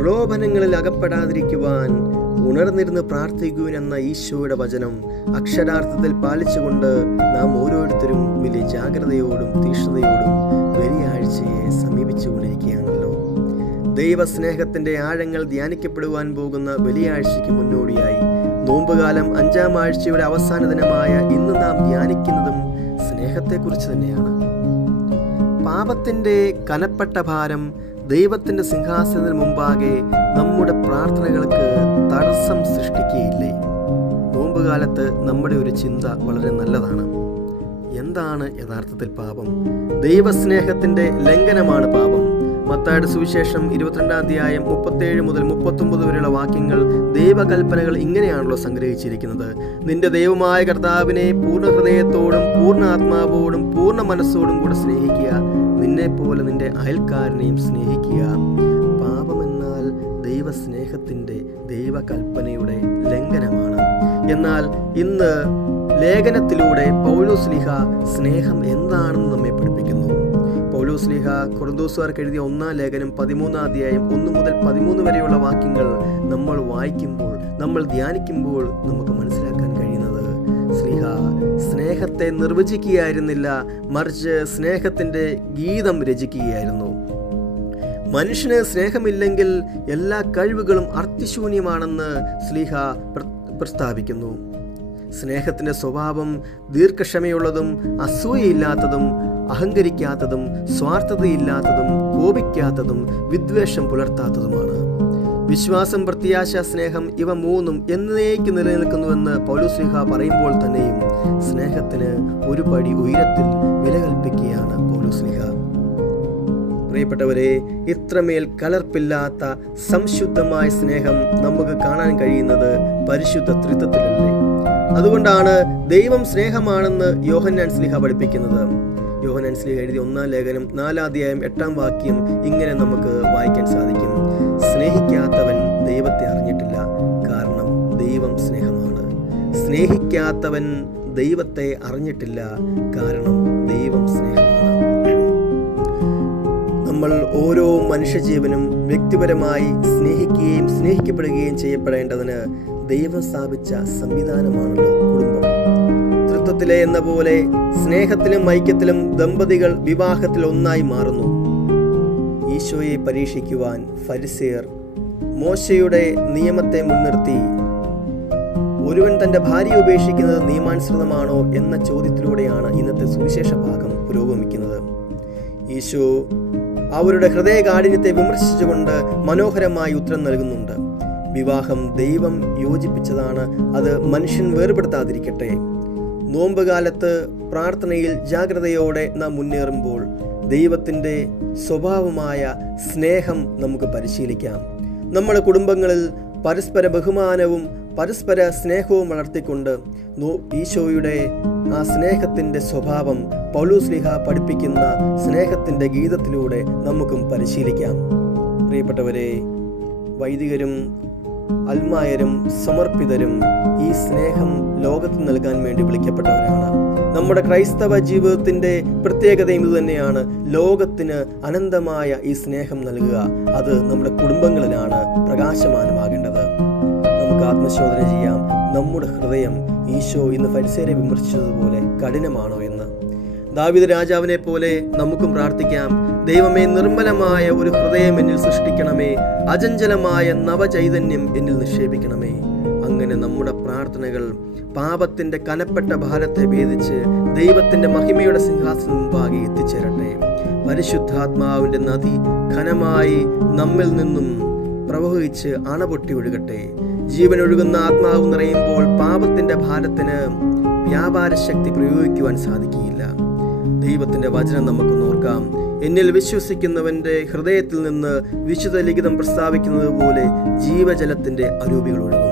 പ്രലോഭനങ്ങളിൽ അകപ്പെടാതിരിക്കുവാൻ ഉണർന്നിരുന്ന് പ്രാർത്ഥിക്കുവാൻ എന്ന ഈശോയുടെ വചനം അക്ഷരാർത്ഥത്തിൽ പാലിച്ചുകൊണ്ട് നാം ഓരോരുത്തരും വലിയ ജാഗ്രതയോടും തീക്ഷ്ണതയോടും വെള്ളിയാഴ്ചയെ സമീപിച്ചുകൊണ്ടിരിക്കുകയാണല്ലോ. ദൈവസ്നേഹത്തിൻ്റെ ആഴങ്ങൾ ധ്യാനിക്കപ്പെടുവാൻ പോകുന്ന വെള്ളിയാഴ്ചയ്ക്ക് മുന്നോടിയായി നോമ്പുകാലം 5-ാം ആഴ്ചയുടെ അവസാന ദിനമായ ഇന്ന് നാം ധ്യാനിക്കുന്നതും സ്നേഹത്തെക്കുറിച്ച് തന്നെയാണ്. പാപത്തിൻ്റെ കനപ്പെട്ട ഭാരം ദൈവത്തിൻ്റെ സിംഹാസനത്തിന് മുമ്പാകെ നമ്മുടെ പ്രാർത്ഥനകൾക്ക് തടസ്സം സൃഷ്ടിക്കുകയില്ലേ? നോമ്പുകാലത്ത് നമ്മുടെ ഒരു ചിന്ത വളരെ നല്ലതാണ്. എന്താണ് യഥാർത്ഥത്തിൽ പാപം? ദൈവസ്നേഹത്തിൻ്റെ ലംഘനമാണ് പാപം. മത്തായിയുടെ സുവിശേഷം 22-ാം അധ്യായം 37 മുതൽ 39 വരെയുള്ള വാക്യങ്ങൾ ദൈവകൽപ്പനകൾ ഇങ്ങനെയാണല്ലോ സംഗ്രഹിച്ചിരിക്കുന്നത്. നിന്റെ ദൈവമായ കർത്താവിനെ പൂർണ്ണ ഹൃദയത്തോടും പൂർണ്ണ ആത്മാവോടും പൂർണ്ണ മനസ്സോടും കൂടെ സ്നേഹിക്കുക, നിന്നെപ്പോലെ നിന്റെ അയൽക്കാരനെയും സ്നേഹിക്കുക. പാപമെന്നാൽ ദൈവസ്നേഹത്തിൻ്റെ ദൈവകൽപ്പനയുടെ ലംഘനമാണ്. എന്നാൽ ഇന്ന് ലേഖനത്തിലൂടെ പൗലോസ്ലീഹ സ്നേഹം എന്താണെന്ന് നമ്മെ പഠിപ്പിക്കുന്നു. പൗലോസ്ലീഹ കൊരിന്തോസുകാർക്ക് എഴുതിയ 1-ാം ലേഖനം 13-ാം അധ്യായം 1 മുതൽ 13 വരെയുള്ള വാക്യങ്ങൾ നമ്മൾ വായിക്കുമ്പോൾ, നമ്മൾ ധ്യാനിക്കുമ്പോൾ നമുക്ക് മനസ്സിലാക്കാൻ കഴിയുന്നത് സ്ലീഹ സ്നേഹത്തെ നിർവചിക്കുകയായിരുന്നില്ല, മറിച്ച് സ്നേഹത്തിൻ്റെ ഗീതം രചിക്കുകയായിരുന്നു. മനുഷ്യന് സ്നേഹമില്ലെങ്കിൽ എല്ലാ കഴിവുകളും അർത്ഥശൂന്യമാണെന്ന് സ്ലീഹ പ്രസ്താവിക്കുന്നു. സ്നേഹത്തിൻ്റെ സ്വഭാവം ദീർഘക്ഷമയുള്ളതും അസൂയയില്ലാത്തതും അഹങ്കരിക്കാത്തതും സ്വാർത്ഥതയില്ലാത്തതും കോപിക്കാത്തതും വിദ്വേഷം പുലർത്താത്തതുമാണ്. വിശ്വാസം, പ്രത്യാശ, സ്നേഹം ഇവ മൂന്നും എന്നേക്ക് നിലനിൽക്കുന്നുവെന്ന് പൗലോസ്ലീഹ പറയുമ്പോൾ തന്നെയും സ്നേഹത്തിന് ഒരു പടി ഉയരത്തിൽ വില കൽപ്പിക്കുകയാണ് പൗലോസ്ലീഹ. പ്രിയപ്പെട്ടവരെ, ഇത്രമേൽ കലർപ്പില്ലാത്ത സംശുദ്ധമായ സ്നേഹം നമുക്ക് കാണാൻ കഴിയുന്നത് പരിശുദ്ധ ത്രിത്വത്തിലല്ലേ? അതുകൊണ്ടാണ് ദൈവം സ്നേഹമാണെന്ന് യോഹന്നാൻ ശ്ലീഹ പഠിപ്പിക്കുന്നത്. യോഹന്നാൻ ശ്ലീഹ എഴുതിയ 1-ാം ലേഖനം 4-ാം അധ്യായം 8-ാം വാക്യം ഇങ്ങനെ നമുക്ക് വായിക്കാൻ സാധിക്കും: സ്നേഹിക്കാത്തവൻ ദൈവത്തെ അറിഞ്ഞിട്ടില്ല, കാരണം ദൈവം സ്നേഹമാണ്. സ്നേഹിക്കാത്തവൻ ദൈവത്തെ അറിഞ്ഞിട്ടില്ല, കാരണം ദൈവം സ്നേഹമാണ്. നമ്മൾ ഓരോ മനുഷ്യജീവനും വ്യക്തിപരമായി സ്നേഹിക്കുകയും സ്നേഹിക്കപ്പെടുകയും ചെയ്യപ്പെടേണ്ടതിന് ദൈവം സ്ഥാപിച്ച സംവിധാനമാണല്ലോ കുടുംബം. തൃത്വത്തിലെ എന്ന പോലെ സ്നേഹത്തിലും ഐക്യത്തിലും ദമ്പതികൾ വിവാഹത്തിൽ ഒന്നായി മാറുന്നു. ഈശോയെ പരീക്ഷിക്കുവാൻ ഫരിസേയർ മോശയുടെ നിയമത്തെ മുൻനിർത്തി ഒരുവൻ തൻ്റെ ഭാര്യയെ ഉപേക്ഷിക്കുന്നത് നിയമാനുസൃതമാണോ എന്ന ചോദ്യത്തിലൂടെയാണ് ഇന്നത്തെ സുവിശേഷ ഭാഗം പുരോഗമിക്കുന്നത്. ഈശോ അവരുടെ ഹൃദയകാഠിന്യത്തെ വിമർശിച്ചുകൊണ്ട് മനോഹരമായി ഉത്തരം നൽകുന്നുണ്ട്. വിവാഹം ദൈവം യോജിപ്പിച്ചതാണ്, അത് മനുഷ്യൻ വേർപെടുത്താതിരിക്കട്ടെ. നോമ്പുകാലത്ത് പ്രാർത്ഥനയിൽ ജാഗ്രതയോടെ നാം മുന്നേറുമ്പോൾ ദൈവത്തിൻ്റെ സ്വഭാവമായ സ്നേഹം നമുക്ക് പരിശീലിക്കാം. നമ്മുടെ കുടുംബങ്ങളിൽ പരസ്പര ബഹുമാനവും പരസ്പര സ്നേഹവും വളർത്തിക്കൊണ്ട് ഈശോയുടെ ആ സ്നേഹത്തിൻ്റെ സ്വഭാവം പൗലോസ്ലീഹ പഠിപ്പിക്കുന്ന സ്നേഹത്തിൻ്റെ ഗീതത്തിലൂടെ നമുക്കും പരിശീലിക്കാം. പ്രിയപ്പെട്ടവരെ, വൈദികരും അൽമായരും സമർപ്പിതരും ഈ സ്നേഹം ലോകത്തിന് നൽകാൻ വേണ്ടി വിളിക്കപ്പെട്ടവരാണ്. നമ്മുടെ ക്രൈസ്തവ ജീവിതത്തിൻ്റെ പ്രത്യേകതയും ഇതുതന്നെയാണ്. ലോകത്തിന് അനന്തമായ ഈ സ്നേഹം നൽകുക, അത് നമ്മുടെ കുടുംബങ്ങളിലാണ് പ്രകാശമാനമാകേണ്ടത്. നമുക്ക് ആത്മശോധന ചെയ്യാം. നമ്മുടെ ഹൃദയം ഈശോ ഇന്ന് ഫരിസേയരെ വിമർശിച്ചതുപോലെ കഠിനമാണോ എന്ന്. ദാവീദ് രാജാവിനെ പോലെ നമുക്കും പ്രാർത്ഥിക്കാം: ദൈവമേ, നിർമ്മലമായ ഒരു ഹൃദയം എന്നിൽ സൃഷ്ടിക്കണമേ, അചഞ്ചലമായ നവചൈതന്യം എന്നിൽ നിക്ഷേപിക്കണമേ. അങ്ങനെ നമ്മുടെ പ്രാർത്ഥനകൾ പാപത്തിൻ്റെ കനപ്പെട്ട ഭാരത്തെ ഭേദിച്ച് ദൈവത്തിൻ്റെ മഹിമയുടെ സിംഹാസനം മുമ്പാകെ എത്തിച്ചേരട്ടെ. പരിശുദ്ധാത്മാവിൻ്റെ നദി ഘനമായി നമ്മിൽ നിന്നും പ്രവഹിച്ച് അണപൊട്ടി ഒഴുകട്ടെ. ജീവനൊഴുകുന്ന ആത്മാവ് നിറയുമ്പോൾ പാപത്തിൻ്റെ ഭാരത്തിന് വ്യാപാര ശക്തി പ്രയോഗിക്കുവാൻ സാധിക്കുകയില്ല. ദൈവത്തിൻ്റെ വചനം നമുക്ക് നോക്കാം. എന്നിൽ വിശ്വസിക്കുന്നവന്റെ ഹൃദയത്തിൽ നിന്ന് വിശുദ്ധ ലിഖിതം പ്രസ്താവിക്കുന്നത് പോലെ ജീവജലത്തിൻ്റെ അരൂപികൾ ഒഴുകും.